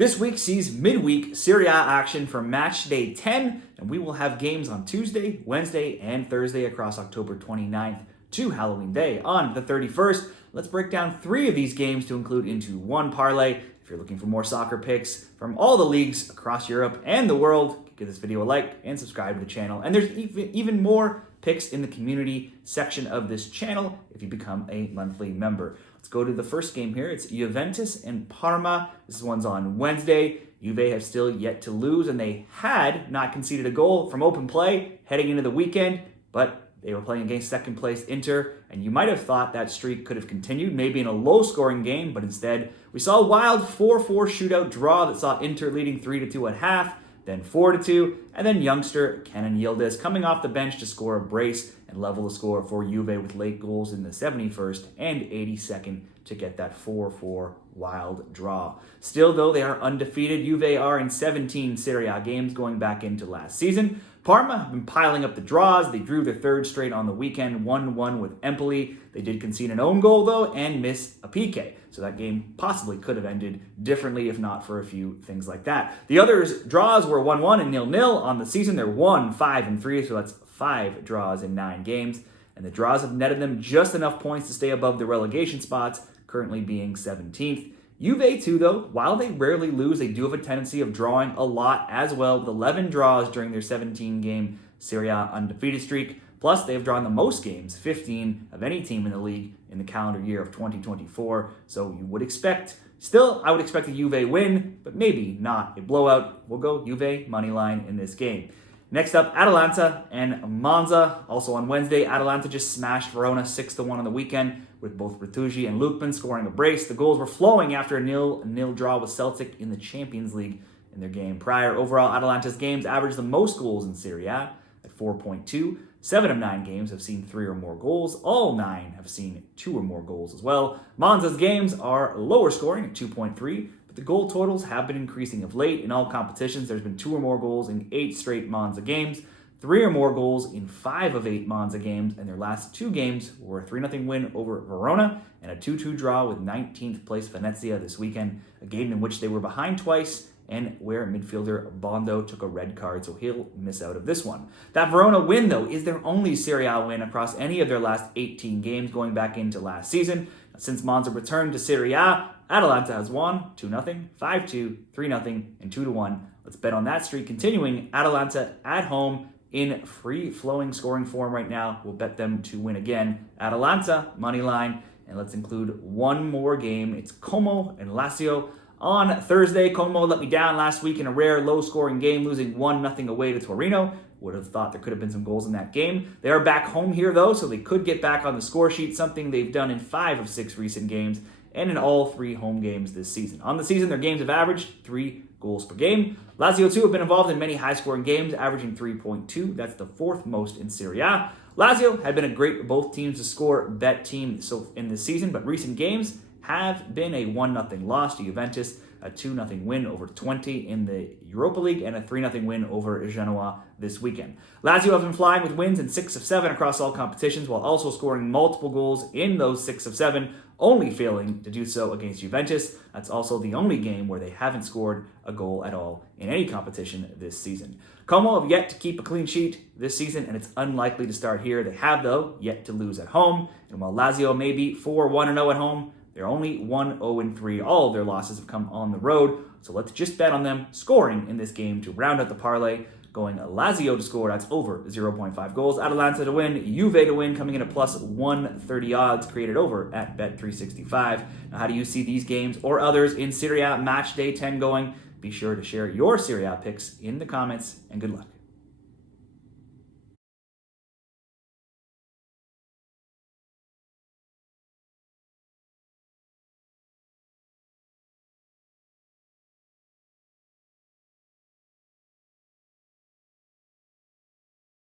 This week sees midweek Serie A action for Matchday 10, and we will have games on Tuesday, Wednesday, and Thursday across October 29th to Halloween Day. On the 31st, let's break down 3 of these games to include into one parlay. If you're looking for more soccer picks from all the leagues across Europe and the world, give this video a like and subscribe to the channel. And there's even more picks in the community section of this channel if you become a monthly member. Let's go to the first game here. It's Juventus and Parma. This one's on Wednesday. Juve have still yet to lose, and they had not conceded a goal from open play heading into the weekend, but they were playing against second place Inter, and you might have thought that streak could have continued, maybe in a low-scoring game, but instead we saw a wild 4-4 shootout draw that saw Inter leading 3-2 at half, then 4-2, and then youngster Kenan Yildiz coming off the bench to score a brace and level the score for Juve with late goals in the 71st and 82nd to get that 4-4 wild draw. Still, though, they are undefeated. Juve are in 17 Serie A games going back into last season. Parma have been piling up the draws. They drew their third straight on the weekend, 1-1 with Empoli. They did concede an own goal, though, and miss a PK. So that game possibly could have ended differently if not for a few things like that. The others' draws were 1-1 and 0-0 on the season. They're 1-5-3, so that's 5 draws in 9 games. And the draws have netted them just enough points to stay above the relegation spots, currently being 17th. Juve, too, though, while they rarely lose, they do have a tendency of drawing a lot as well, with 11 draws during their 17-game Serie A undefeated streak. Plus, they have drawn the most games, 15, of any team in the league in the calendar year of 2024. So you would expect, I would expect a Juve win, but maybe not a blowout. We'll go Juve money line in this game. Next up, Atalanta and Monza. Also on Wednesday, Atalanta just smashed Verona 6-1 on the weekend, with both Bertuzzi and Lukman scoring a brace. The goals were flowing after a 0-0 draw with Celtic in the Champions League in their game prior. Overall, Atalanta's games averaged the most goals in Serie A at 4.2. 7 of 9 games have seen 3 or more goals. All 9 have seen 2 or more goals as well. Monza's games are lower scoring at 2.3, but the goal totals have been increasing of late. In all competitions, there's been 2 or more goals in 8 straight Monza games, 3 or more goals in 5 of 8 Monza games, and their last 2 games were a 3-0 win over Verona and a 2-2 draw with 19th place Venezia this weekend, a game in which they were behind twice and where midfielder Bondo took a red card, so he'll miss out of this one. That Verona win, though, is their only Serie A win across any of their last 18 games going back into last season. Since Monza returned to Serie A, Atalanta has won 2-0, 5-2, 3-0, and 2-1. Let's bet on that streak continuing. Atalanta at home in free-flowing scoring form right now. We'll bet them to win again. Atalanta, money line. And let's include one more game. It's Como and Lazio. On Thursday, Como let me down last week in a rare low-scoring game, losing 1-0 away to Torino. Would have thought there could have been some goals in that game. They are back home here, though, so they could get back on the score sheet, something they've done in 5 of 6 recent games and in all 3 home games this season. On the season, their games have averaged 3 goals per game. Lazio, too, have been involved in many high-scoring games, averaging 3.2. That's the 4th most in Serie A. Lazio had been a great both teams to score bet team in this season, but recent games have been a 1-0 loss to Juventus, a 2-0 win over 20 in the Europa League, and a 3-0 win over Genoa this weekend. Lazio have been flying with wins in 6 of 7 across all competitions, while also scoring multiple goals in those 6 of 7, only failing to do so against Juventus. That's also the only game where they haven't scored a goal at all in any competition this season. Como have yet to keep a clean sheet this season, and it's unlikely to start here. They have, though, yet to lose at home, and while Lazio may be 4-1-0 at home, they're only 1-0-3. All of their losses have come on the road, so let's just bet on them scoring in this game to round out the parlay. Going Lazio to score, that's over 0.5 goals. Atalanta to win, Juve to win, coming in at plus 130 odds, created over at Bet365. Now, how do you see these games or others in Serie A Match Day 10 going? Be sure to share your Serie A picks in the comments, and good luck.